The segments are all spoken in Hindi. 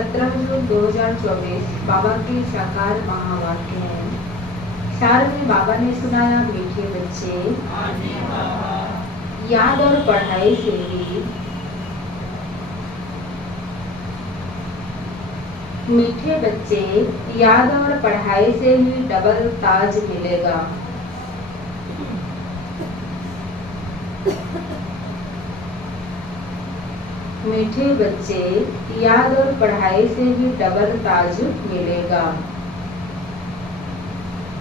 17 जून 2024 बाबा के साकार महावाक्य है। सार में बाबा ने सुनाया, मीठे बच्चे याद और पढ़ाई से ही मीठे बच्चे याद और पढ़ाई से ही डबल ताज मिलेगा। मीठे बच्चे याद और पढ़ाई से ही डबल ताज मिलेगा।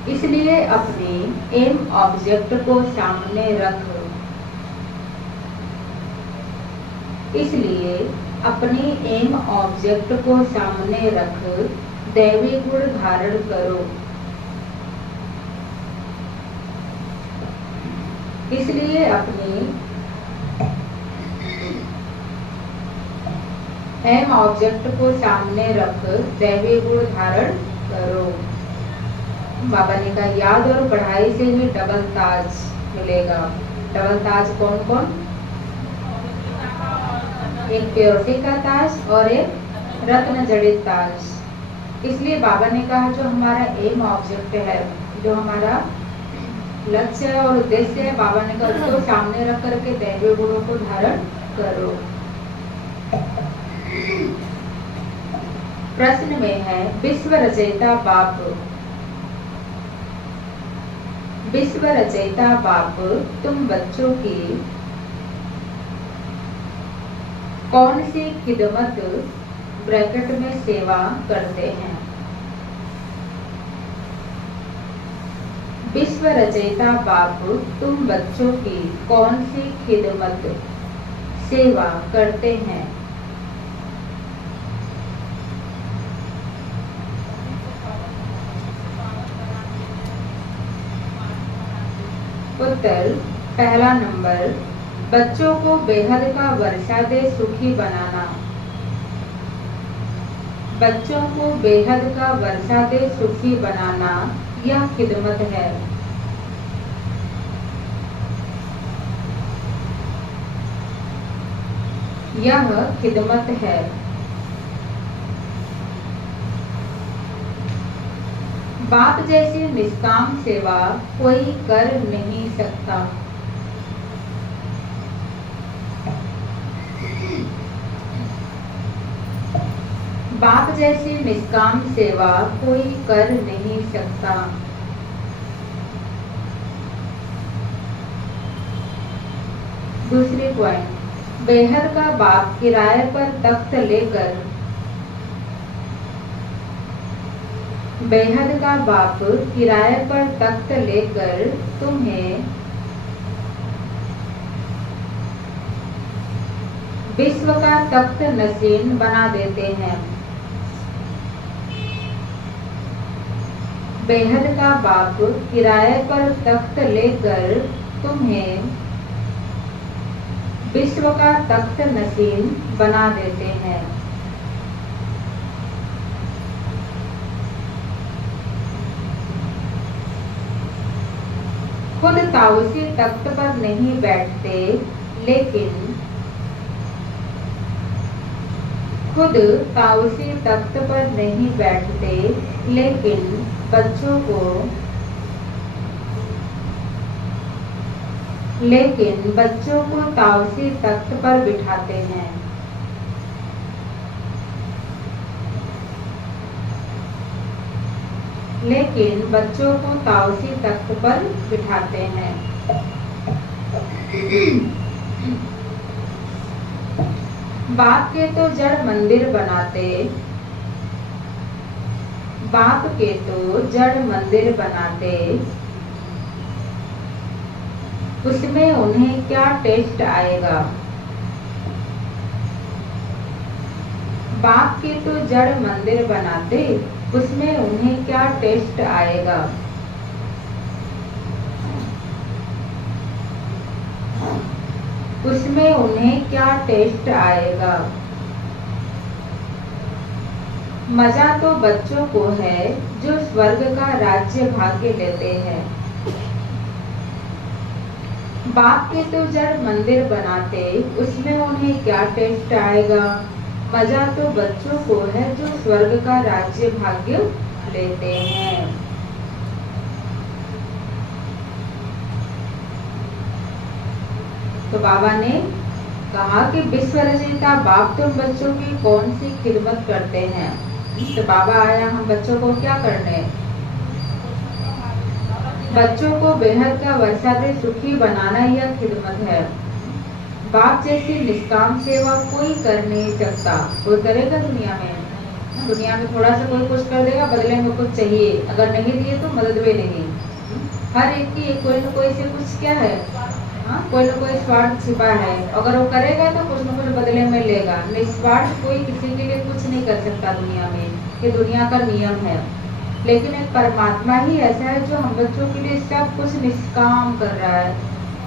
इसलिए अपने एम ऑब्जेक्ट को सामने रख दैवी गुण धारण करो। इसलिए अपने एम ऑब्जेक्ट को सामने रख दैवी गुण धारण करो। बाबा ने कहा, याद और पढ़ाई से ही डबल ताज मिलेगा। डबल ताज कौन कौन? एक प्योरिटी का ताज और एक रत्न जड़ित ताज। इसलिए बाबा ने कहा, जो हमारा एम ऑब्जेक्ट है, जो हमारा लक्ष्य है और उद्देश्य है, बाबा ने कहा उसको सामने रख करके दैवीय गुणों को धारण करो। प्रश्न में है, विश्व रचयिता बाप तुम बच्चों की कौन सी खिदमत ब्रैकेट में सेवा करते हैं? विश्व रचयिता बाप तुम बच्चों की कौन सी खिदमत सेवा करते हैं? उत्तर पहला नंबर, बच्चों को बेहद का वर्षा दे सुखी बनाना। बच्चों को बेहद का वर्षा दे सुखी बनाना यह खिदमत है। यह खिदमत है। बाप जैसी निष्काम सेवा कोई कर नहीं सकता। बाप जैसी निष्काम सेवा कोई कर नहीं सकता। दूसरी पॉइंट, बेहद का बाप किराए पर तख्त लेकर बेहद का बाप किराए पर तख्त लेकर तुम्हें विश्व का तख्त नशीन बना देते हैं। बेहद का बाप किराए पर तख्त लेकर तुम्हें विश्व का तख्त नशीन बना देते हैं। खुद ताउसी तख्त पर नहीं बैठते, लेकिन खुद ताउसी तख्त पर नहीं बैठते, लेकिन बच्चों को ताउसी तख्त पर बिठाते हैं। लेकिन बच्चों को ताउसी तख्त पर बिठाते हैं। बाप के तो जड़ मंदिर बनाते, बाप के तो जड़ मंदिर बनाते, उसमें उन्हें क्या टेस्ट आएगा? बाप के तो जड़ मंदिर बनाते, उसमें उन्हें क्या टेस्ट आएगा? उसमें उन्हें क्या टेस्ट आएगा? मजा तो बच्चों को है जो स्वर्ग का राज्य भाग्य लेते हैं। बाप के तो जड़ मंदिर बनाते, उसमें उन्हें क्या टेस्ट आएगा? मजा तो बच्चों को है जो स्वर्ग का राज्य भाग्य लेते हैं। तो बाबा ने कहा कि विश्व रचयिता बाप तुम बच्चों की कौन सी खिदमत करते हैं। तो बाबा आया हम बच्चों को क्या करने, बच्चों को बेहद का वर्षादे सुखी बनाना यह खिदमत है। बाप जैसी निष्काम सेवा कोई कर नहीं सकता। कोई करेगा दुनिया में? दुनिया में थोड़ा सा कोई कुछ कर देगा, बदले में कुछ चाहिए, अगर नहीं दिए तो मदद भी नहीं। हर एक की कोई न कोई से कुछ क्या है, कोई न कोई स्वार्थ छिपा है। अगर वो करेगा तो कुछ न कुछ बदले में लेगा। निस्वार्थ कोई किसी के लिए कुछ नहीं कर सकता दुनिया में, ये दुनिया का नियम है। लेकिन एक परमात्मा ही ऐसा है जो हम बच्चों के लिए सब कुछ निष्काम कर रहा है,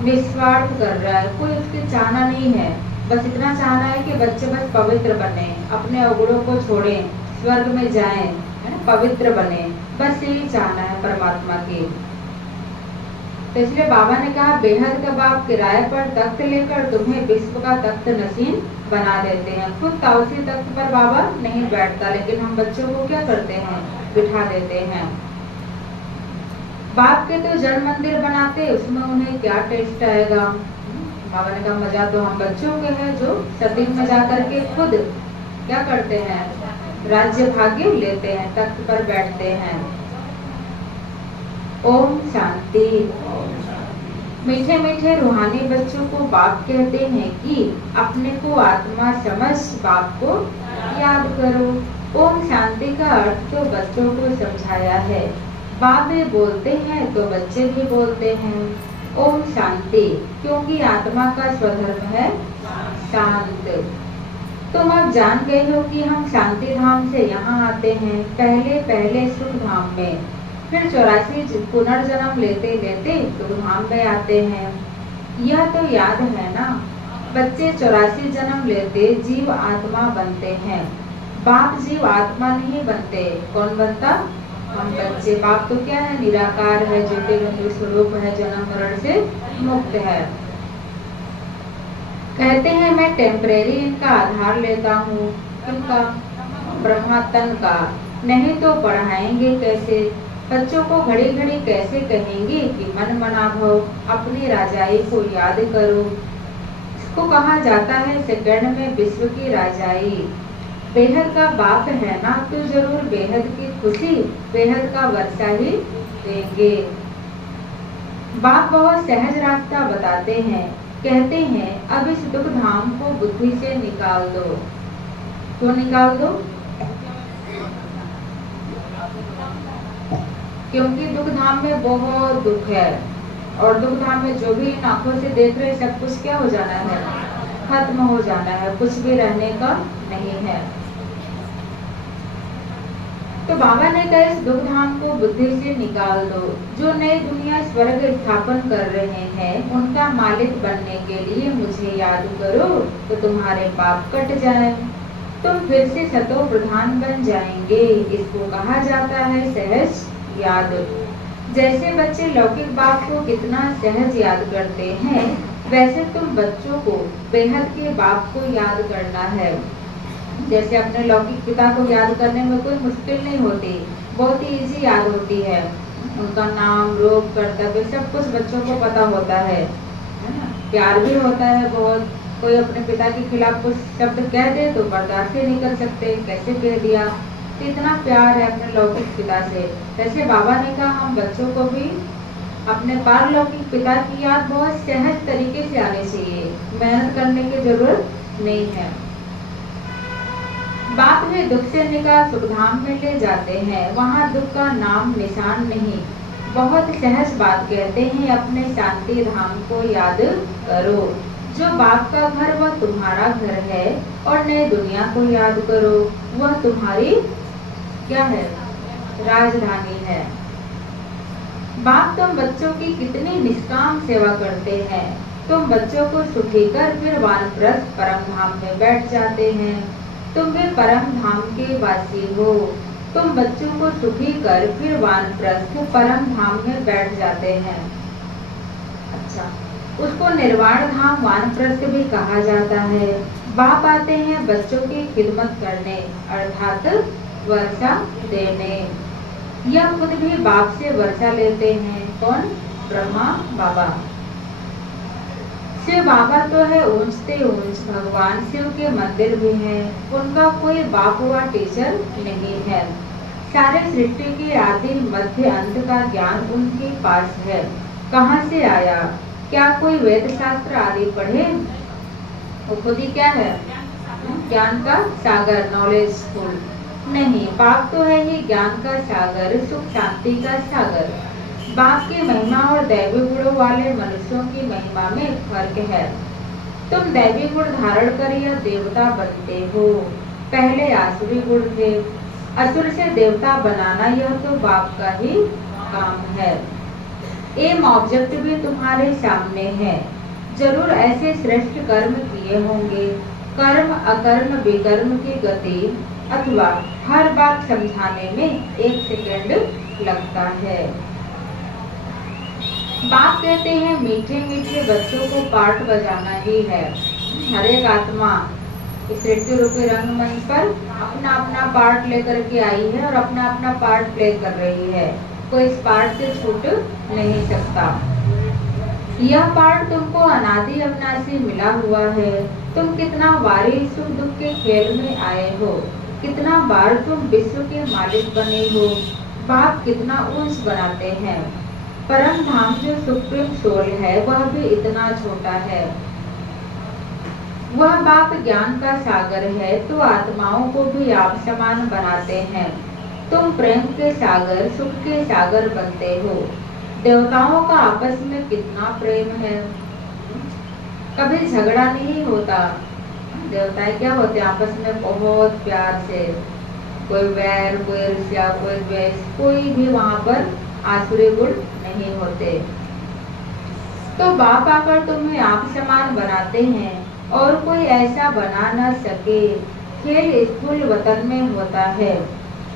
निस्वार्थ कर रहा है। कोई उसके चाहना नहीं है, बस इतना चाहना है कि बच्चे बस पवित्र बने, अपने अवगुणों को छोड़ें, स्वर्ग में जाएं, है ना, पवित्र बने, बस यही चाहना है परमात्मा की। तो इसलिए बाबा ने कहा बेहद का बाप किराए पर तख्त लेकर तुम्हें विश्व का तख्त नशीन बना देते हैं। खुद ताउसी तख्त पर बाबा नहीं बैठता, लेकिन हम बच्चों को क्या करते हैं, बिठा देते हैं। बाप के तो जड़ मंदिर बनाते, उसमें उन्हें क्या टेस्ट आएगा। बाबा ने कहा मजा तो हम बच्चों के हैं जो सत्संग में जाकर के खुद क्या करते हैं, राज्य भाग्य लेते हैं, तख्त पर बैठते हैं। ओम शांति। मीठे मीठे रूहानी बच्चों को बाप कहते हैं कि अपने को आत्मा समझ बाप को याद करो। ओम शांति का अर्थ तो बच्चों को समझाया है। बाप भी बोलते हैं तो बच्चे भी बोलते हैं ओम शांति, क्योंकि आत्मा का स्वधर्म है शांत। तुम अब जान गए हो कि हम शांति धाम से यहाँ आते हैं, पहले पहले सुख धाम में, फिर 84 पुनर्जन्म लेते लेते सुख धाम में आते हैं। यह तो याद है ना, बच्चे 84 जन्म लेते जीव आत्मा बनते हैं। बाप जीव आत्मा नहीं बनते, कौन बनता, हम बच्चे। बाप तो क्या है, निराकार है, ज्योतिर्बिंदु स्वरूप है, जन्म मरण से मुक्त है। कहते हैं मैं टेम्परेरी इनका आधार लेता हूँ, इनका ब्रह्मा तन का, नहीं तो पढ़ाएंगे कैसे बच्चों को, घड़ी घड़ी कैसे कहेंगे कि मन मना भव, अपनी राजाई को याद करो। इसको कहा जाता है सेकंड में विश्व की राजाई। बेहद का बाप है ना, तो जरूर बेहद की खुशी, बेहद का वर्षा ही देंगे। बाप बहुत सहज रास्ता बताते हैं, कहते हैं अब इस दुख धाम को बुद्धि से निकाल दो। क्यों निकाल दो, क्योंकि दुख धाम में बहुत दुख है, और दुख धाम में जो भी इन आंखों से देख रहे सब कुछ क्या हो जाना है, खत्म हो जाना है, कुछ भी रहने का नहीं है। तो बाबा ने कहा इस दुख धाम को बुद्धि से निकाल दो। जो नई दुनिया स्वर्ग स्थापन कर रहे हैं उनका मालिक बनने के लिए मुझे याद करो, तो तुम्हारे पाप कट जाए, तुम फिर से सतो प्रधान बन जाएंगे। इसको कहा जाता है सहज याद। जैसे बच्चे लौकिक बाप को कितना सहज याद करते हैं, वैसे तुम बच्चों को बेहद के बाप को याद करना है। जैसे अपने लौकिक पिता को याद करने में कोई मुश्किल नहीं होती, बहुत ही इजी याद होती है। उनका नाम, रूप, कर्तव्य सब कुछ बच्चों को पता होता है ना। प्यार भी होता है बहुत। कोई अपने पिता के खिलाफ कुछ शब्द कह दे तो बर्दाश्त नहीं कर सकते, कैसे कह दिया, तो इतना प्यार है अपने लौकिक पिता से। जैसे बाबा ने कहा हम बच्चों को भी अपने पारलौकिक पिता की याद बहुत सहज तरीके से आनी चाहिए, मेहनत करने की जरूरत नहीं है। बाप में दुख से निकाल सुखधाम में ले जाते हैं, वहाँ दुख का नाम निशान नहीं। बहुत सहज बात कहते हैं अपने शांति धाम को याद करो। जो बाप का घर वह तुम्हारा घर है, और नई दुनिया को याद करो, वह तुम्हारी क्या है, राजधानी है। बाप तुम बच्चों की कितनी निष्काम सेवा करते हैं। तुम बच्चों को सुखी कर फिर वानप्रस्थ परम धाम में बैठ जाते हैं। तुम भी परम धाम के वासी हो। तुम बच्चों को सुखी कर फिर वानप्रस्थ परम धाम में बैठ जाते हैं। अच्छा, उसको निर्वाण धाम वानप्रस्थ भी कहा जाता है। बाप आते हैं बच्चों की खिदमत करने अर्थात वर्षा देने। यह खुद भी बाप से वर्षा लेते हैं। कौन? ब्रह्मा बाबा। शिव बाबा तो है ऊंचते ऊंच, भगवान शिव के मंदिर भी हैं। उनका कोई बाप हुआ टीचर नहीं है। सारे सृष्टि के आदि मध्य अंत का ज्ञान उनके पास है। कहाँ से आया? क्या कोई वेद शास्त्र आदि पढ़े? वो खुद ही क्या है? ज्ञान का सागर, नॉलेज फुल। नहीं, बाप तो है ही ज्ञान का सागर, सुख शांति का सागर। बाप की महिमा और दैवी गुणों वाले मनुष्यों की महिमा में फर्क है। तुम दैवी गुण धारण कर यह देवता बनते हो। पहले आसुरी गुण थे। असुर से देवता बनाना यह तो बाप का ही काम है। एम ऑब्जेक्ट भी तुम्हारे सामने है। जरूर ऐसे श्रेष्ठ कर्म किए होंगे। कर्म अकर्म विकर्म की गति अथवा हर बात समझाने में 1 सेकंड लगता है। बाप कहते हैं मीठे मीठे बच्चों को पाठ बजाना ही है। हर एक आत्मा इस सृष्टि रूपी रंगमंच पर अपना अपना पार्ट लेकर के आई है और अपना अपना पार्ट प्ले कर रही है। कोई इस पार्ट से छूट नहीं सकता। यह पार्ट तुमको अनादि अविनाशी मिला हुआ है। तुम कितना बारी सुख दुख के खेल में आए हो। कितना बार तुम विश्व के मालिक बने हो। बाप कितना ऊंच बनाते हैं। परम धाम जो सुप्रीम सोल है वह भी इतना छोटा है। वह बाप ज्ञान का सागर है तो आत्माओं को भी आप समान बनाते हैं। तुम प्रेम के सागर, सुख के सागर बनते हो। देवताओं का आपस में कितना प्रेम है। कभी झगड़ा नहीं होता। देवताएं क्या होते हैं? आपस में बहुत प्यार से। कोई वैर, कोई ईर्ष्या, कोई द्वेष, कोई भी वहाँ पर आसुरी गुण नहीं होते। तो बाप आकर तुम्हें आप समान बनाते हैं और कोई ऐसा बना न सके। खेल स्थूल वतन में होता है।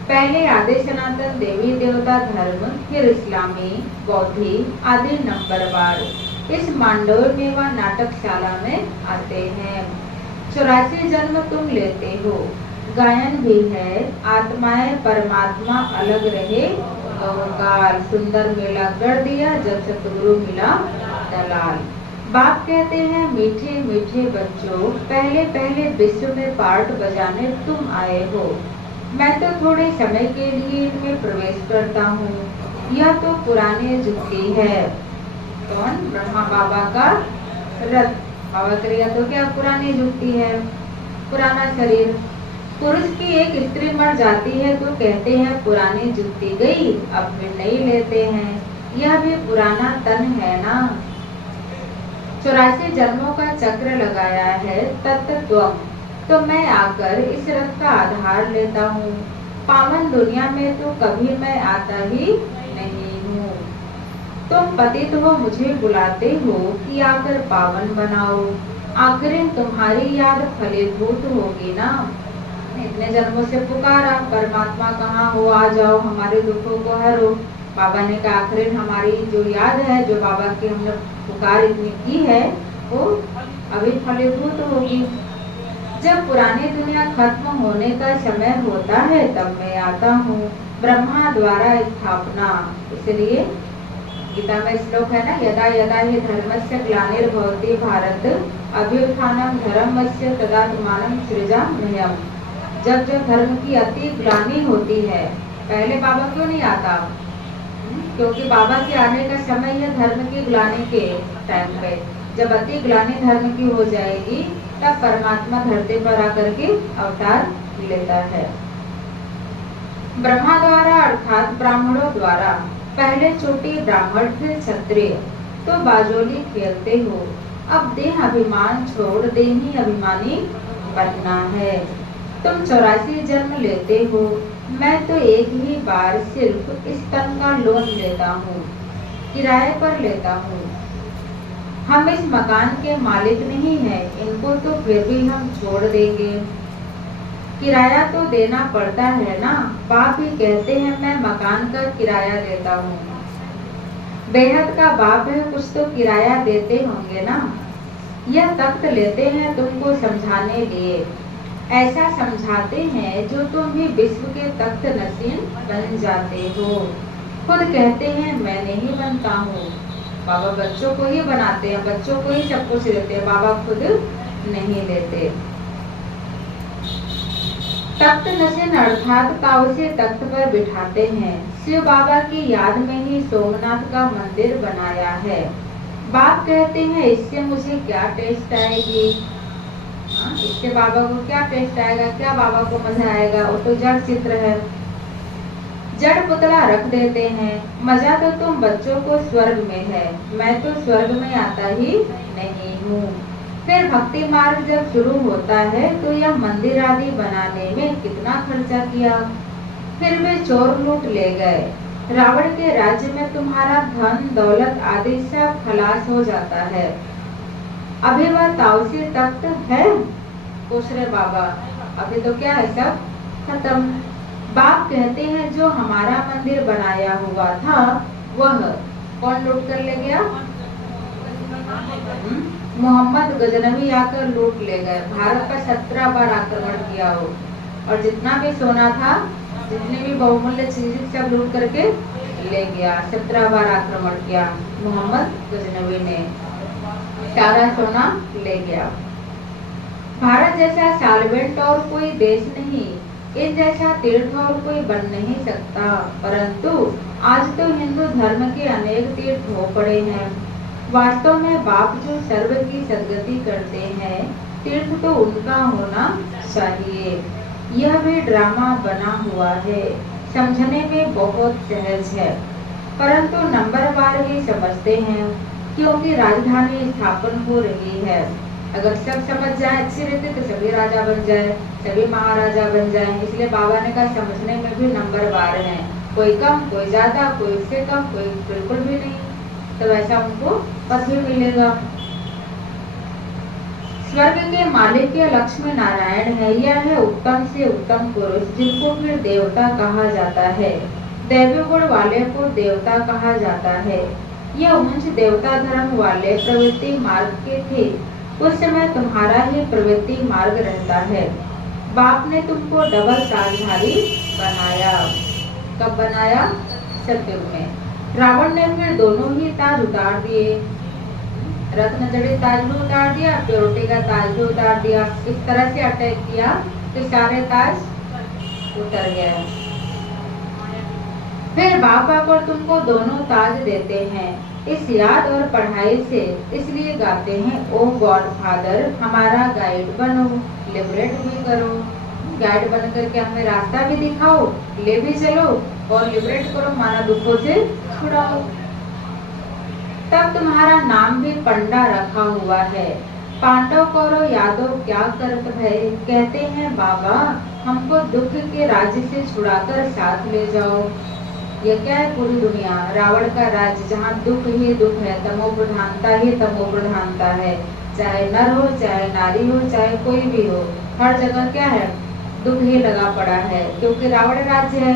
पहले आदि सनातन देवी देवता धर्म, फिर इस्लामी, बौद्धि आदि नंबरवार इस मांडव में व नाटकशाला में आते हैं। 84 जन्म तुम लेते हो। गायन भी है। आत्माएं परमात्मा अलग रहे काल, सुंदर मेला कर दिया जब सतगुरु मिला दलाल। बाप कहते हैं मीठे मीठे बच्चों, पहले पहले विश्व में पार्ट बजाने तुम आए हो। मैं तो थोड़े समय के लिए इनमें प्रवेश करता हूँ। यह तो पुराने जुक्ति है। कौन? ब्रह्मा बाबा का रथ। बाबा क्रिया तो क्या पुरानी जुक्ति है, पुराना शरीर। पुरुष की एक स्त्री मर जाती है तो कहते हैं पुरानी जुक्ति गई, अब फिर नई लेते हैं। यह भी पुराना तन है ना। 84 जन्मों का चक्र लगाया है तत्व। तो मैं आकर इस रथ का आधार लेता हूँ। पावन दुनिया में तो कभी मैं आता ही नहीं हूँ। तुम पतित हो, मुझे बुलाते हो कि आकर पावन बनाओ। आखिर तुम्हारी याद फलीभूत होगी ना। इतने जन्मों से पुकारा, परमात्मा कहाँ हो, आ जाओ, हमारे दुखों को हरो। बाबा ने कहा आखिर हमारी जो याद है, जो बाबा की हमने पुकार इतनी की है, वो अभी फलीभूत होगी। जब पुरानी दुनिया खत्म होने का समय होता है तब मैं आता हूँ। ब्रह्मा द्वारा स्थापना। इसलिए गीता में श्लोक है ना, यदा यदा हि धर्मस्य ग्लानिर्भवति भारत अभ्युत्थानं धर्मस्य तदात्मानं सृजाम्यहम्। जब जब धर्म की अति ग्लानि होती है, पहले बाबा क्यों नहीं आता? क्योंकि बाबा के आने का समय है धर्म की ग्लानि के टाइम पे। जब अति ग्लानि धर्म की हो जाएगी तब परमात्मा धरती पर आकर के अवतार लेता है। ब्रह्मा द्वारा अर्थात ब्राह्मणों द्वारा। पहले छोटी ब्राह्मण थे क्षत्रिय, तो बाजोली खेलते हो। अब देह अभिमान छोड़ देही अभिमानी बनना है। तुम 84 जन्म लेते हो। मैं तो एक ही बार सिर्फ इस तन का लोन लेता हूँ, किराए पर लेता हूँ। हम इस मकान के मालिक नहीं हैं, इनको तो फिर भी हम छोड़ देंगे। किराया तो देना पड़ता है ना। बाप ही कहते हैं मैं मकान का किराया देता हूँ। बेहद का बाप है, कुछ तो किराया देते होंगे ना। यह तख्त लेते हैं तुमको समझाने लिए, ऐसा समझाते हैं जो तुम भी विश्व के तख्त नसीन बन जाते हो। खुद कहते हैं मैं नहीं बनता हूँ। बाबा बच्चों को ही बनाते हैं, बच्चों को ही सब कुछ देते हैं, बाबा खुद नहीं लेते। तख्त नसीन अर्थात ताऊ से तख्त पर बिठाते हैं। शिव बाबा की याद में ही सोमनाथ का मंदिर बनाया है। बाप कहते हैं इससे मुझे क्या टेस्ट आएगी, इससे बाबा को क्या टेस्ट आएगा, क्या बाबा को मजा आएगा, वो तो जड़ चित्र है। जड़ पुतला रख देते हैं। मजा तो तुम बच्चों को स्वर्ग में है, मैं तो स्वर्ग में आता ही नहीं हूँ। फिर भक्ति मार्ग जब शुरू होता है तो यह मंदिर आदि बनाने में कितना खर्चा किया। फिर वे चोर लूट ले गए। रावण के राज्य में तुम्हारा धन दौलत आदि सब खलास हो जाता है। अभी वह ताउसी तख्त है? पूछ रहे बाबा, अभी तो क्या है, सब खत्म। बाप कहते हैं जो हमारा मंदिर बनाया हुआ था वह कौन लूट कर ले गया? मोहम्मद गजनवी आकर लूट ले गए। भारत पर 17 बार आक्रमण किया हो, और जितना भी सोना था, जितनी भी बहुमूल्य चीजें सब लूट करके ले गया। 17 बार आक्रमण किया मोहम्मद गजनवी ने, सारा सोना ले गया। भारत जैसा साल्वेंट और कोई देश नहीं, इन जैसा तीर्थ और कोई बन नहीं सकता। परंतु आज तो हिंदू धर्म के अनेक तीर्थ हो पड़े हैं। वास्तव में बाप जो सर्व की सदगति करते हैं, तीर्थ तो उनका होना चाहिए। यह भी ड्रामा बना हुआ है, समझने में बहुत सहज है, परंतु नंबरवार ही समझते हैं, क्योंकि राजधानी स्थापन हो रही है। अगर सब समझ जाए अच्छी रीति तो सभी राजा बन जाए, सभी महाराजा बन जाए। इसलिए बाबा ने कहा समझने में भी नंबरवार है, कोई कम कोई ज्यादा, कोई उससे कम कोई बिल्कुल भी नहीं, तो वैसा उनको पद भी मिलेगा। स्वर्ग के मालिक या लक्ष्मी नारायण है। यह है उत्तम से उत्तम पुरुष, जिनको फिर देवता कहा जाता है। दैवी गुण वाले को देवता कहा जाता है। यह उच्च देवता धर्म वाले प्रवृत्ति मार्ग के थे। उस समय तुम्हारा ही प्रवृत्ति मार्ग रहता है। बाप ने तुमको डबल ताजधारी बनाया। कब बनाया? सतयुग में। रावण ने फिर दोनों ही ताज उतार दिए, रत्न जड़ित ताज भी उतार दिया, प्योरिटी का ताज भी उतार दिया। इस तरह से अटैक किया तो सारे ताज उतर गए। फिर बाप आकर तुमको दोनों ताज देते हैं इस याद और पढ़ाई से। इसलिए गाते हैं ओ गॉड फादर हमारा गाइड बनो, लिबरेट भी करो। गाइड बन करके हमें रास्ता भी दिखाओ, ले भी चलो और लिबरेट करो, माना दुखों से छुड़ाओ। तब तुम्हारा नाम भी पंडा रखा हुआ है। पांडव कौरव यादव क्या करत भय, कहते हैं बाबा हमको दुख के राज्य से छुड़ाकर साथ ले जाओ। यह क्या है? पूरी दुनिया रावण का राज्य, जहाँ दुख ही दुख है, तमो प्रधानता ही तमो प्रधानता है। चाहे नर हो, चाहे नारी हो, चाहे कोई भी हो, हर जगह क्या है? दुख ही लगा पड़ा है, क्योंकि रावण राज्य है।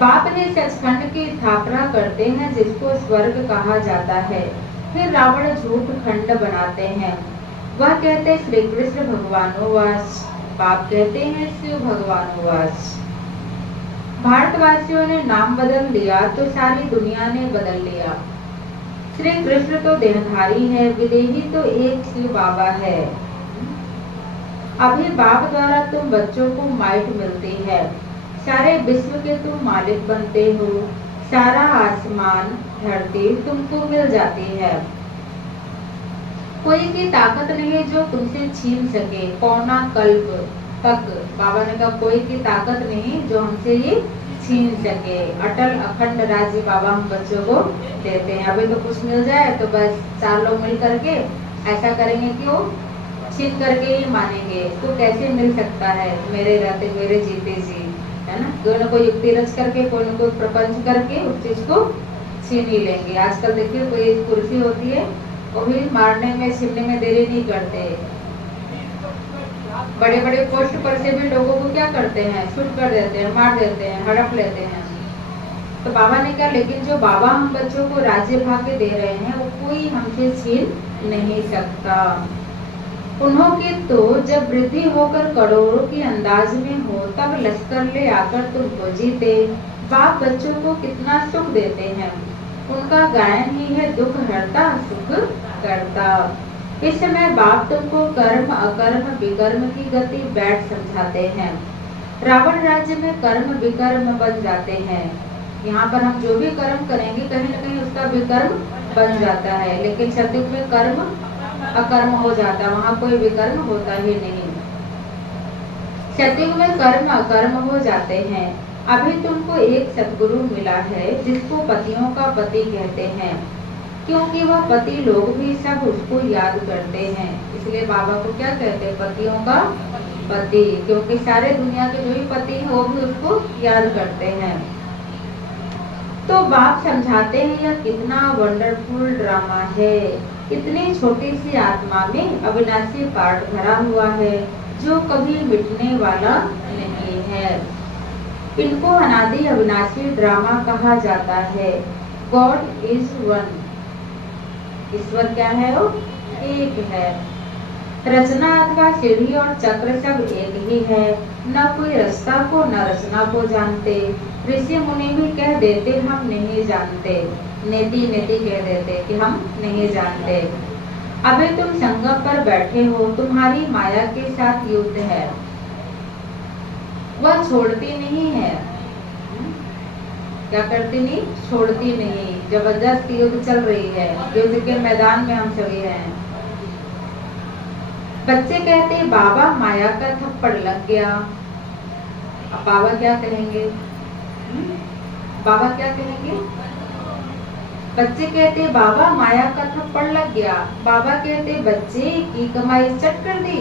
बाप ने सचखंड की स्थापना करते हैं जिसको स्वर्ग कहा जाता है। फिर रावण झूठ खंड बनाते हैं। वह कहते श्री कृष्ण भगवानोवाच, बाप कहते हैं शिव भगवानोवाच। भारतवासियों ने नाम बदल लिया तो सारी दुनिया ने बदल लिया। श्री कृष्ण तो देहधारी है, विदेही तो एक शिव बाबा है। अभी बाप द्वारा तुम बच्चों को माइट मिलती है, सारे विश्व के तुम मालिक बनते हो। सारा आसमान धरती तुमको मिल जाती है। कोई की ताकत नहीं जो तुमसे छीन सके। पौना कल्प तक बाबा ने कहा कोई की ताकत नहीं जो हमसे ये छीन सके। अटल अखंड राज्य बाबा हम बच्चों को देते हैं। अभी तो कुछ मिल जाए तो बस 4 लोग मिल करके ऐसा करेंगे कि वो छीन करके ही मानेंगे। तो कैसे मिल सकता है? मेरे रहते मेरे जीते जी, है ना? कोई ना कोई युक्ति रच करके, कोई ना कोई प्रपंच करके उस चीज को छीन ही लेंगे। आजकल देखिए कोई कुर्सी होती है वो भी मारने में छीनने में देरी नहीं करते। बड़े बड़े पोस्ट पर से भी लोगों को क्या करते हैं? शूट कर देते हैं, मार देते हैं, हड़प लेते हैं। तो बाबा ने कहा लेकिन जो बाबा हम बच्चों को राज्य भाग्य दे रहे हैं वो कोई हमसे छीन नहीं सकता। उन्हों की तो जब वृद्धि होकर करोड़ों की अंदाज में हो तब लश्कर ले आकर तुमको जीते। बाप बच्चों को कितना सुख देते हैं, उनका गायन ही है दुख हरता सुख करता। इस समय बाप तुमको कर्म अकर्म विकर्म की गति बैठ समझाते हैं। रावण राज्य में कर्म विकर्म बन जाते हैं। यहाँ पर हम जो भी कर्म करेंगे कहीं न कहीं उसका विकर्म बन जाता है, लेकिन सतयुग में कर्म अकर्म हो जाता है, वहाँ कोई विकर्म होता ही नहीं। सतयुग में कर्म अकर्म हो जाते हैं। अभी तुमको एक सद्गुरु मिला है जिसको पतियों का पति कहते हैं, क्योंकि वह पति लोग भी सब उसको याद करते हैं। इसलिए बाबा को क्या कहते हैं? पतियों का पति, क्योंकि सारे दुनिया के जो भी पति हैं वो भी उसको याद करते हैं। तो बाप समझाते हैं यह कितना वंडरफुल ड्रामा है। इतनी छोटी सी आत्मा में अविनाशी पार्ट भरा हुआ है जो कभी मिटने वाला नहीं है। इनको अनादि अविनाशी ड्रामा कहा जाता है। गॉड इज वन, ईश्वर क्या है? वो एक है। रचना अथवा सीढ़ी और चक्र सब एक ही है। न कोई रास्ता को न रचना को जानते। ऋषि मुनि भी कह देते हम नहीं जानते, नेति नेति कह देते कि हम नहीं जानते। अभी तुम संगम पर बैठे हो, तुम्हारी माया के साथ युद्ध है, वह छोड़ती नहीं है। क्या करती नहीं? छोड़ती नहीं। जबरदस्त युद्ध चल रही है, युद्ध के मैदान में हम सभी हैं। बच्चे कहते बाबा माया का थप्पड़ लग गया। अब बाबा क्या कहेंगे? बाबा क्या कहेंगे? बच्चे कहते बाबा माया का थप्पड़ लग गया। बाबा कहते बच्चे की कमाई चट कर दी।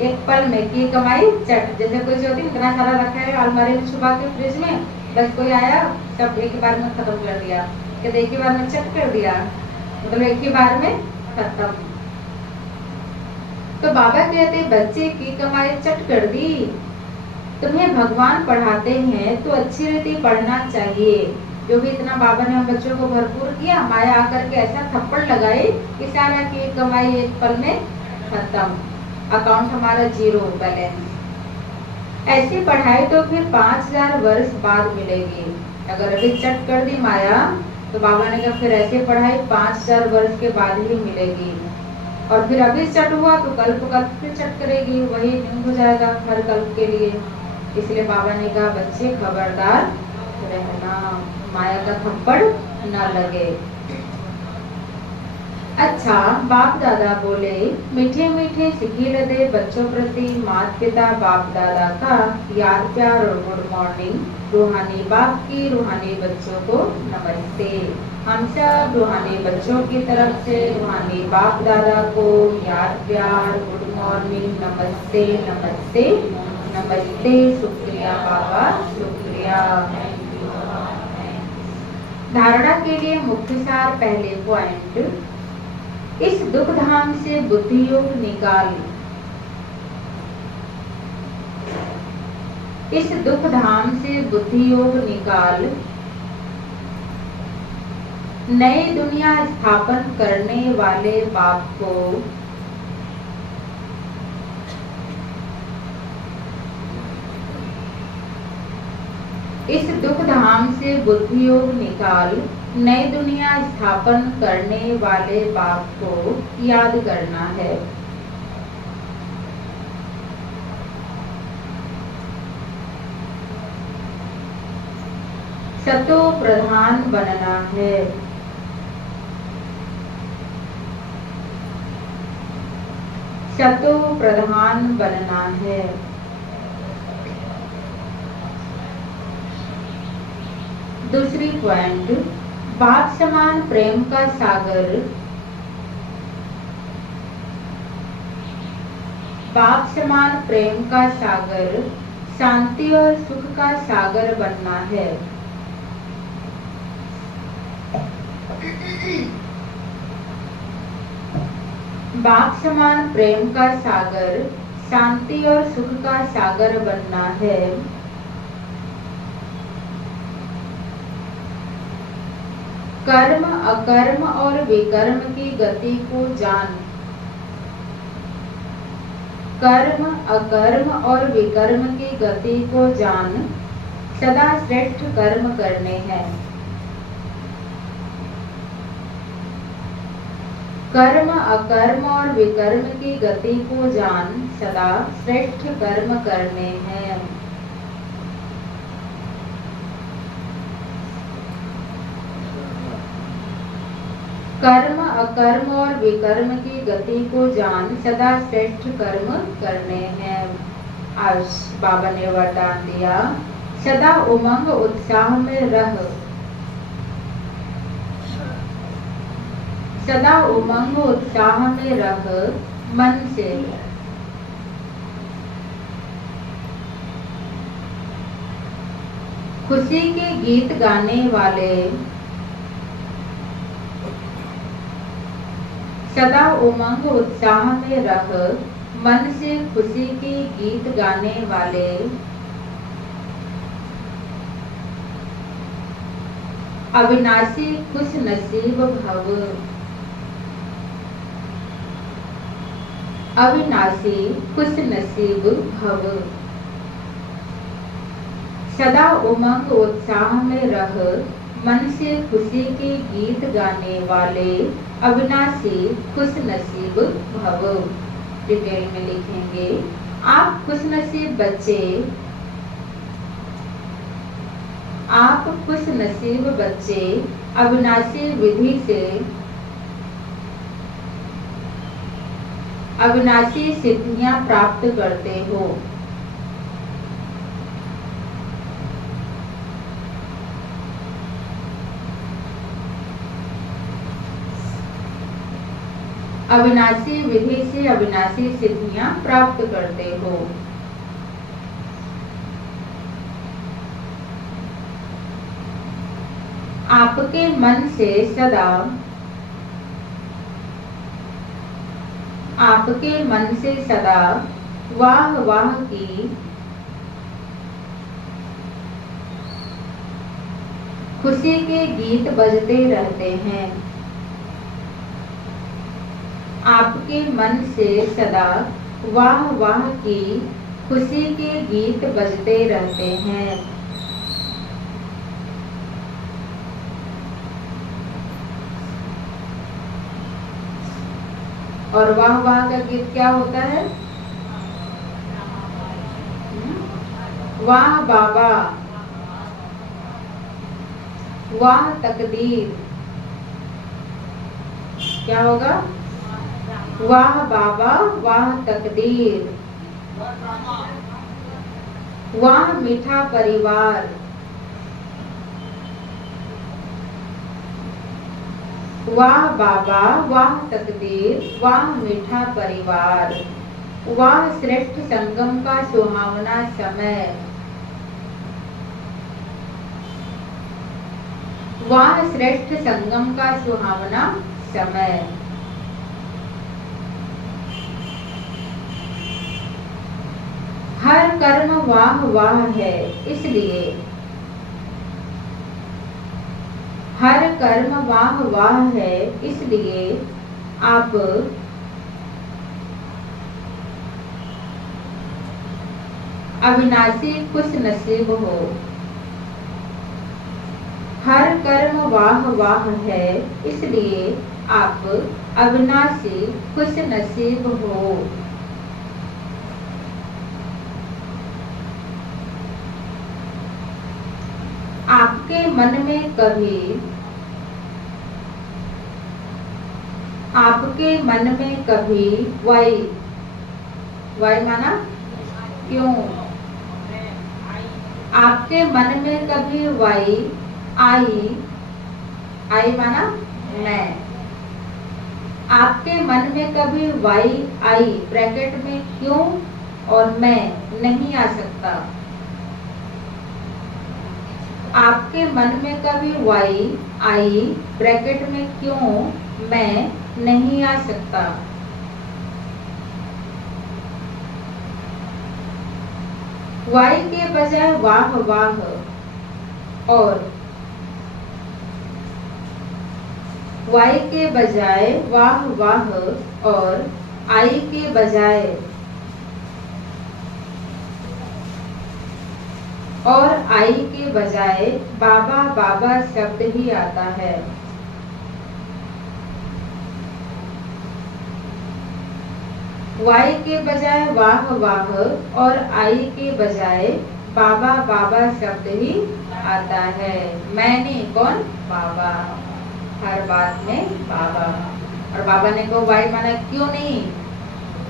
एक पल में की कमाई चट। जैसे कोई होती इतना सारा रखा है अलमारी में छुपा के फ्रिज में, बस कोई आया सब एक ही बार में खत्म कर दिया। कहते एक ही बार में चट कर दिया, मतलब एक ही बार में खत्म। तो बाबा कहते बच्चे की कमाई चट कर दी। तुम्हें भगवान पढ़ाते हैं तो अच्छी रीति पढ़ना चाहिए। जो भी इतना बाबा ने हम बच्चों को भरपूर किया, माया आकर के ऐसा थप्पड़ लगाई कि सारा की कमाई एक पल में खत्म, अकाउंट हमारा जीरो बैलेंस। ऐसी पढ़ाई तो फिर 5000 वर्ष बाद मिलेगी। अगर अभी चट कर दी माया तो बाबा ने कहा फिर ऐसी पढ़ाई 5000 वर्ष के बाद ही मिलेगी। और फिर अभी चट हुआ तो कल्प कल्प फिर चट करेगी, वही न्यूज हो जाएगा हर कल्प के लिए। इसलिए बाबा ने कहा बच्चे खबरदार रहना, माया का थप्पड़ न लगे। अच्छा, बाप दादा बोले मीठे मीठे सिखिल दे बच्चों प्रति माता पिता बाप दादा का याद प्यार और गुड मॉर्निंग। रूहानी बाप की रूहानी बच्चों को नमस्ते। हम सब रूहानी बच्चों की तरफ से रूहानी बाप दादा को याद प्यार गुड मॉर्निंग, नमस्ते नमस्ते नमस्ते। शुक्रिया बाबा, शुक्रिया। धारणा के लिए मुख्य सार। पहले पॉइंट, इस दुख धाम से बुद्धि योग निकाल। इस दुख धाम से बुद्धि योग निकाल। नई दुनिया स्थापन करने वाले बाप को इस दुख धाम से बुद्धि योग निकाल। नई दुनिया स्थापन करने वाले बाप को याद करना है। सतो प्रधान बनना है। सतो प्रधान बनना है। दूसरी पॉइंट, बाप समान प्रेम का सागर। बाप समान प्रेम का सागर, शांति और सुख का सागर बनना है। बाप समान प्रेम का सागर, शांति और सुख का सागर बनना है। कर्म अकर्म और विकर्म की गति को जान। कर्म अकर्म और विकर्म की गति को जान, सदा श्रेष्ठ कर्म करने हैं। कर्म अकर्म और विकर्म की गति को जान, सदा श्रेष्ठ कर्म करने हैं। कर्म अकर्म और विकर्म की गति को जान, सदा श्रेष्ठ कर्म करने हैं। आज बाबा ने वरदान दिया, सदा उमंग उत्साह में रह। सदा उमंग उत्साह में रह मन से। खुशी के गीत गाने वाले, सदा उमंग उत्साह में रह मन से खुशी के गीत गाने वाले। अविनाशी खुश नसीब भव। अविनाशी खुश नसीब भव। सदा उमंग उत्साह में रह मन से खुशी के गीत गाने वाले, अविनाशी खुश नसीब भव। डिटेल में लिखेंगे, आप खुश नसीब बच्चे, आप खुश नसीब बच्चे अविनाशी विधि से अविनाशी सिद्धियां प्राप्त करते हो। अविनाशी विधि से अविनाशी सिद्धियां प्राप्त करते हो। आपके मन से सदा, आपके मन से सदा वाह वाह की खुशी के गीत बजते रहते हैं। आपके मन से सदा वाह वाह की खुशी के गीत बजते रहते हैं। और वाह वाह का गीत क्या होता है? वाह बाबा, वाह तकदीर। क्या होगा? वाह बाबा, वाह तकदीर। वाह मीठा परिवार। वाह बाबा, वाह तकदीर, वाह मीठा परिवार। वाह श्रेष्ठ संगम का सुहावना समय। वाह श्रेष्ठ संगम का सुहावना समय। हर कर्म वाह वाह है, इसलिए हर कर्म वाह वाह है, इसलिए आप अविनाशी खुश नसीब हो। हर कर्म वाह वाह है, इसलिए आप अविनाशी खुश नसीब हो। आपके मन में कभी, आपके मन में कभी वाई, वाई माना क्यों? आपके मन में कभी वाई आई, आई माना मैं। आपके मन में कभी वाई आई ब्रैकेट में क्यों और मैं नहीं आ सकता। आपके मन में कभी वाई आई ब्रैकेट में क्यों मैं नहीं आ सकता। वाई के बजाय वाह वाह और वाई के बजाय वाह वाह और आई के बजाय बाबा बाबा शब्द ही आता है। वाई के बजाय वाह वाह और आई के बजाय बाबा बाबा शब्द ही आता है। मैंने कौन? बाबा। हर बात में बाबा। और बाबा ने कहा वाई माना क्यों नहीं,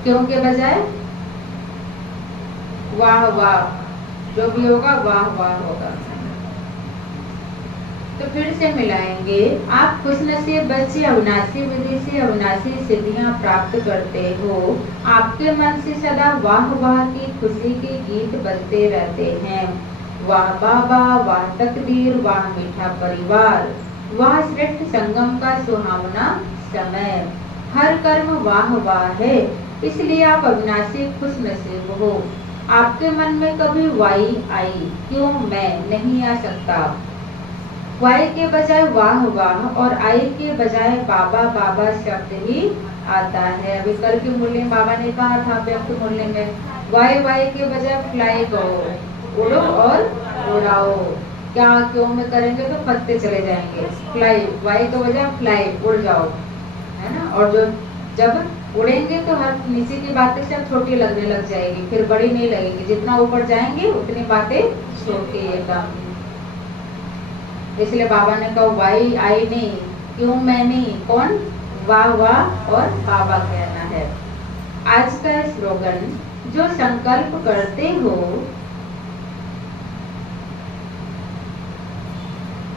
क्यों के बजाय वाह वाह, जो भी होगा वाह वाह होगा। तो फिर से मिलाएंगे। आप खुशनसीब बच्चे अविनाशी विधि से अविनाशी सिद्धियां प्राप्त करते हो। आपके मन से सदा वाह वाह की खुशी के गीत बजते रहते हैं। वाह बाबा, वाह तकदीर, वाह मीठा परिवार, वाह श्रेष्ठ संगम का सुहावना समय। हर कर्म वाह वाह है, इसलिए आप अविनाशी खुशनसीब हो। आपके मन में कभी वाई आई, क्यों मैं नहीं आ सकता। वाई के बजाय वाह वाह और आई के बजाय बाबा बाबा शब्द ही आता है। अभी कल के मूल्य बाबा ने कहा था व्यक्त मूल्य में वाई के बजाय फ्लाई करो, उड़ो और उड़ाओ। क्या क्यों में करेंगे तो पत्ते चले जाएंगे। फ्लाई, वाई के बजाय फ्लाई, उड़ जाओ, है ना। और जो जब उड़ेंगे तो हर नीचे की बातें सब छोटी लगने लग जाएगी, फिर बड़ी नहीं लगेगी। जितना ऊपर जाएंगे उतनी बातें छोटी एकदम। इसलिए बाबा ने कहा वाई आई नहीं, क्यों मैं नहीं, कौन? वाह वाह और बाबा कहना है। आज का स्लोगन, जो संकल्प करते हो,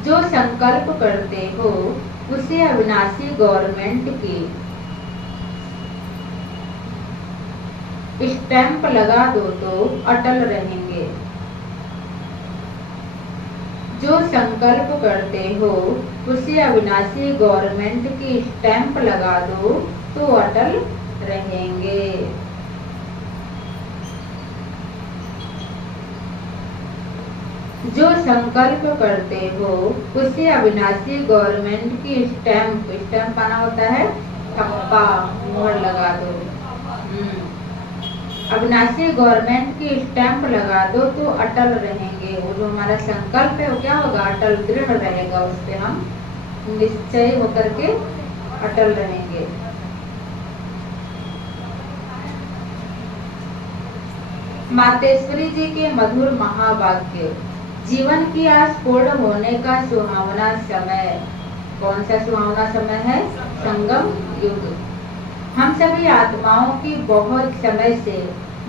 जो संकल्प करते हो उसे अविनाशी गवर्नमेंट की स्टैंप लगा दो तो अटल रहेंगे। जो संकल्प करते हो उसे अविनाशी गवर्नमेंट की स्टैंप लगा दो तो अटल रहेंगे। जो संकल्प करते हो उसे अविनाशी गवर्नमेंट की स्टैंप, स्टैंप आना होता है ठप्पा, मोहर लगा दो। अविनाशी गवर्नमेंट की स्टैंप लगा दो तो अटल रहेंगे। वो जो हमारा संकल्प है वो क्या होगा? अटल, दृढ़ रहेगा। उस पे हम निश्चय होकर के अटल रहेंगे। मातेश्वरी जी के मधुर महावाक्य, जीवन की आस पूर्ण होने का सुहावना समय। कौन सा सुहावना समय है? संगम युग। हम सभी आत्माओं की बहुत समय से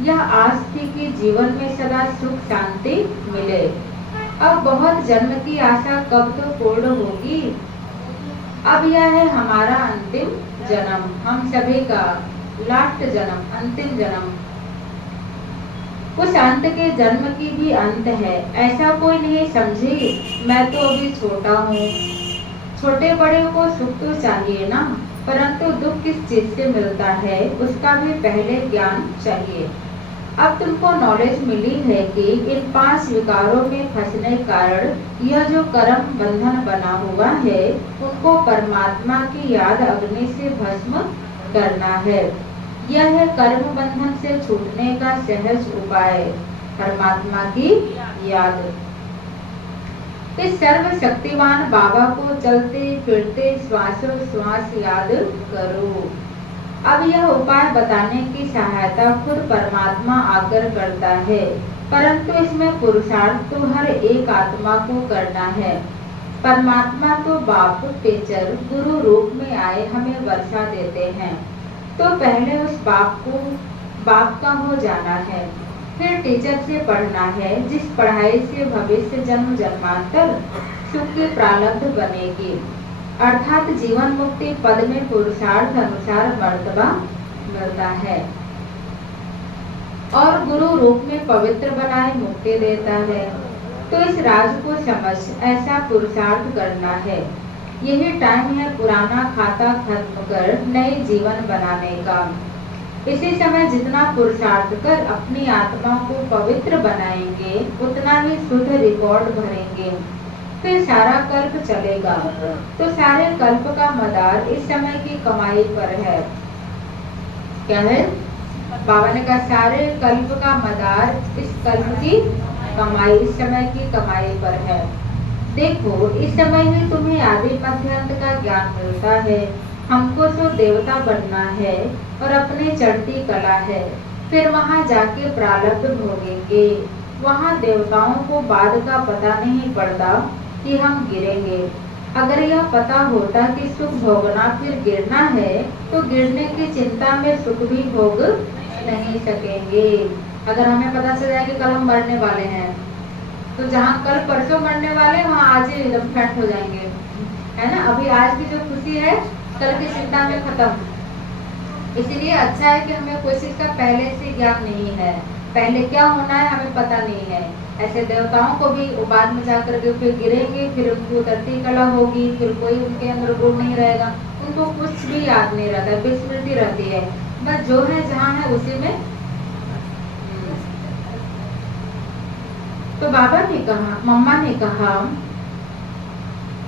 यह आस थी कि जीवन में सदा सुख शांति मिले। अब बहुत जन्म की आशा कब तो पूर्ण होगी। अब यह है हमारा अंतिम जन्म, हम सभी का लास्ट जन्म, अंतिम जन्म। उस अंत के जन्म की भी अंत है, ऐसा कोई नहीं समझे। मैं तो अभी छोटा हूँ। छोटे बड़े को सुख तो चाहिए ना, परंतु दुख किस चीज से मिलता है उसका भी पहले ज्ञान चाहिए। अब तुमको नॉलेज मिली है कि इन 5 विकारों में फंसने कारण यह जो कर्म बंधन बना हुआ है उनको परमात्मा की याद अग्नि से भस्म करना है। यह है कर्म बंधन से छूटने का सहज उपाय, परमात्मा की याद। इस सर्वशक्तिमान बाबा को चलते फिरते श्वासों श्वास याद करो। अब यह उपाय बताने की सहायता खुद परमात्मा आकर करता है, परंतु इसमें पुरुषार्थ तो हर एक आत्मा को करना है। परमात्मा तो बाप टीचर गुरु रूप में आए हमें वर्षा देते हैं, तो पहले उस बाप का हो जाना है, फिर टीचर से पढ़ना है, जिस पढ़ाई से भविष्य जन्म जन्मांतर सुख की प्रारब्ध बनेगी। अर्थात जीवन मुक्ति पद में पुरुषार्थ अनुसार मर्तबा मिलता है और गुरु रूप में पवित्र बनाए मुक्ति देता है। तो इस राज को समझ ऐसा पुरुषार्थ करना है। यही टाइम है पुराना खाता खत्म कर नए जीवन बनाने का। इसी समय जितना पुरुषार्थ कर अपनी आत्मा को पवित्र बनाएंगे उतना ही शुद्ध रिकॉर्ड भरेंगे। फिर सारा कल्प चलेगा। तो सारे कल्प का मदार इस समय की कमाई पर है। क्या है? बाबा ने कहा सारे कल्प का मदार इस कल्प की कमाई, इस समय की कमाई पर है। देखो, इस समय ही तुम्हें आदि मध्यांत का ज्ञान मिलता है। हमको तो देवता बनना है और अपनी चढ़ती कला है। फिर वहाँ जाके प्रारब्ध भोगेंगे। वहाँ देवताओं को बाद का पता नहीं पड़ता कि हम गिरेंगे। अगर यह पता होता कि सुख भोगना फिर गिरना है, तो गिरने की चिंता में सुख भी भोग नहीं सकेंगे। अगर हमें पता चल जाए कि कल हम मरने वाले हैं, तो जहाँ कल परसों मरने वाले वहाँ आज ही एकदम ठंड हो जाएंगे, है ना। अभी आज की जो खुशी है कल की चिंता में खत्म। इसीलिए अच्छा है कि हमें कोई चीज का पहले से ज्ञान नहीं है, पहले क्या होना है हमें पता नहीं है। ऐसे देवताओं को भी बाद में जाकर के फिर गिरेंगे, फिर उनको उतरती कला होगी, फिर कोई उनके अंदर गुण नहीं रहेगा, उनको कुछ भी याद नहीं रहता, विस्मृति रहती है। बस जो है जहाँ है उसी में। तो बाबा ने कहा, मम्मा ने कहा,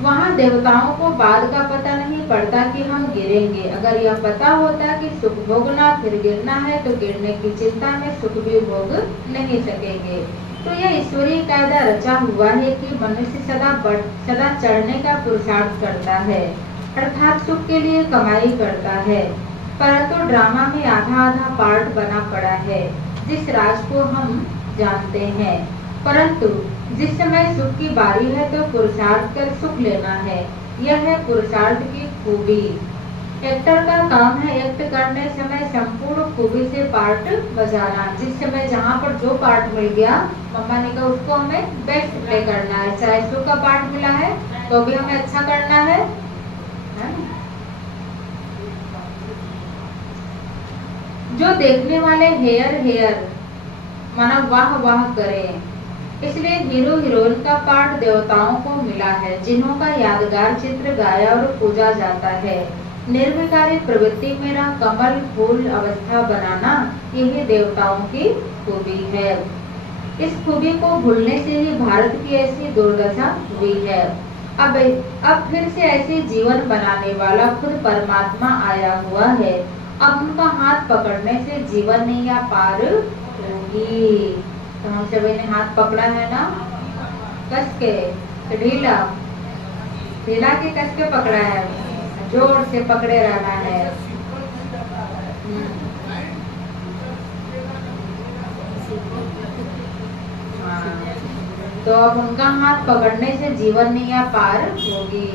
वहाँ देवताओं को बाद का पता नहीं पड़ता कि हम गिरेंगे। अगर यह पता होता कि सुख भोगना फिर गिरना है, तो गिरने की चिंता में सुख भी भोग नहीं सकेंगे। तो यह ईश्वरीय कायदा रचा हुआ है कि मनुष्य सदा चढ़ने का पुरुषार्थ करता है, अर्थात सुख के लिए कमाई करता है। परंतु ड्रामा में आधा आधा पार्ट बना पड़ा है, जिस राज को हम जानते हैं। परंतु जिस समय सुख की बारी है तो पुरुषार्थ कर सुख लेना है। यह है पुरुषार्थ की खूबी। एक्टर का काम है एक्ट करने समय संपूर्ण खूबी से पार्ट बजाना। जिस समय जहाँ पर जो पार्ट मिल गया, मम्मा ने कहा उसको हमें बेस्ट प्ले करना है। चाहे सुख का पार्ट मिला है तो भी हमें अच्छा करना है। जो देखने वाले हेयर माना वाह वाह करें। इसलिए हीरो हीरोइन का पार्ट देवताओं को मिला है, जिन्हों का यादगार चित्र गाया और पूजा जाता है। निर्विकारी प्रवृत्ति मेरा कमल फूल अवस्था बनाना, यही देवताओं की खूबी है। इस खूबी को भूलने से ही भारत की ऐसी दुर्दशा हुई है। अब फिर से ऐसे जीवन बनाने वाला खुद परमात्मा आया हुआ है। अब उनका हाथ पकड़ने से जीवन नैया पार होगी। तो हम सभी ने हाथ पकड़ा है ना, कस के, तो ढीला के कस के पकड़ा है, जोर से पकड़े रहना है। तो अब उनका हाथ पकड़ने से जीवन नैया पार होगी।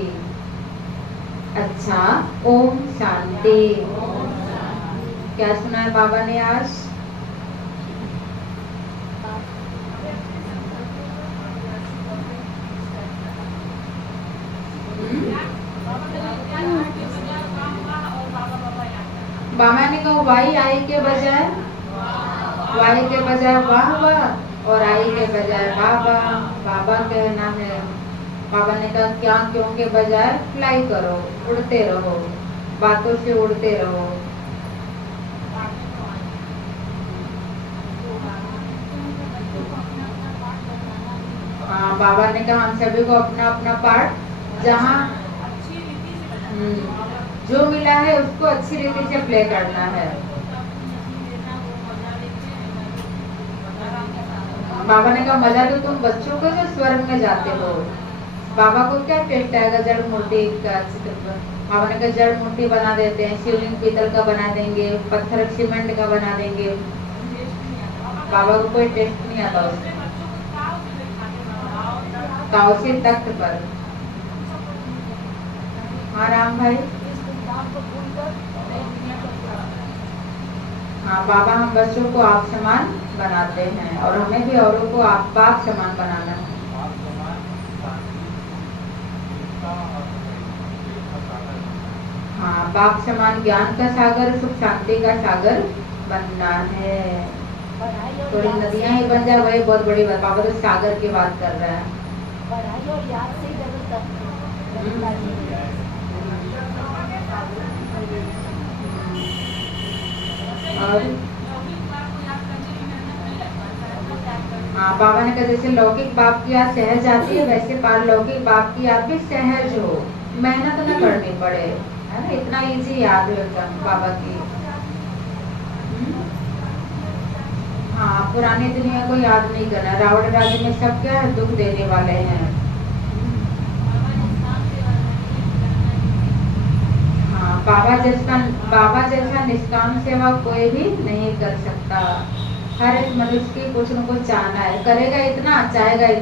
अच्छा, ओम शांति। क्या सुना है बाबा ने आज? बाबा ने कहा वाई आई के बजाय वाह वाह और आई के बजाय बाबा बाबा कहना है। बाबा ने कहा क्या क्यों के बजाय फ्लाई करो, उड़ते रहो, बातों से उड़ते रहो। हाँ, बाबा ने कहा हम सभी को अपना अपना पार्ट जहाँ जो मिला है उसको अच्छी रीति से प्ले करना है। बाबा ने कहा मजा तो तुम बच्चों को जो स्वर्ग में जाते हो। बाबा को क्या टेस्ट आएगा जड़ मूर्ति का चित्र। बाबा ने कहा जड़ मूर्ति बना देते हैं, शिवलिंग पीतल का बना देंगे, पत्थर सीमेंट का बना देंगे। बाबा को कोई टेस्ट नहीं आता उसमें। ताओसी तख्त पर। हाँ राम भाई। हाँ बाबा, हम बच्चों को आप समान बनाते हैं और हमें भी औरों को आप बाप समान बनाना है। हाँ, बाप समान ज्ञान का सागर, सुख शांति का सागर बनना है। थोड़ी नदियां ही बन जाए वही बहुत बड़ी बात। बाबा तो सागर की बात कर रहा है। और हाँ, बाबा ने कहा जैसे लौकिक बाप की याद सहज आती है, वैसे पारलौकिक बाप की याद भी सहज हो, मेहनत न करनी पड़े, है ना, इतना इजी याद हो एकदम बाबा की। हाँ, पुरानी दुनिया को याद नहीं करना। रावण राज्य में सब क्या है, दुख देने वाले हैं। हाँ, बाबा जैसा निष्काम सेवा कोई भी नहीं कर सकता। हर एक मनुष्य की कुछ न कुछ चाहना है, करेगा इतना, चाहेगा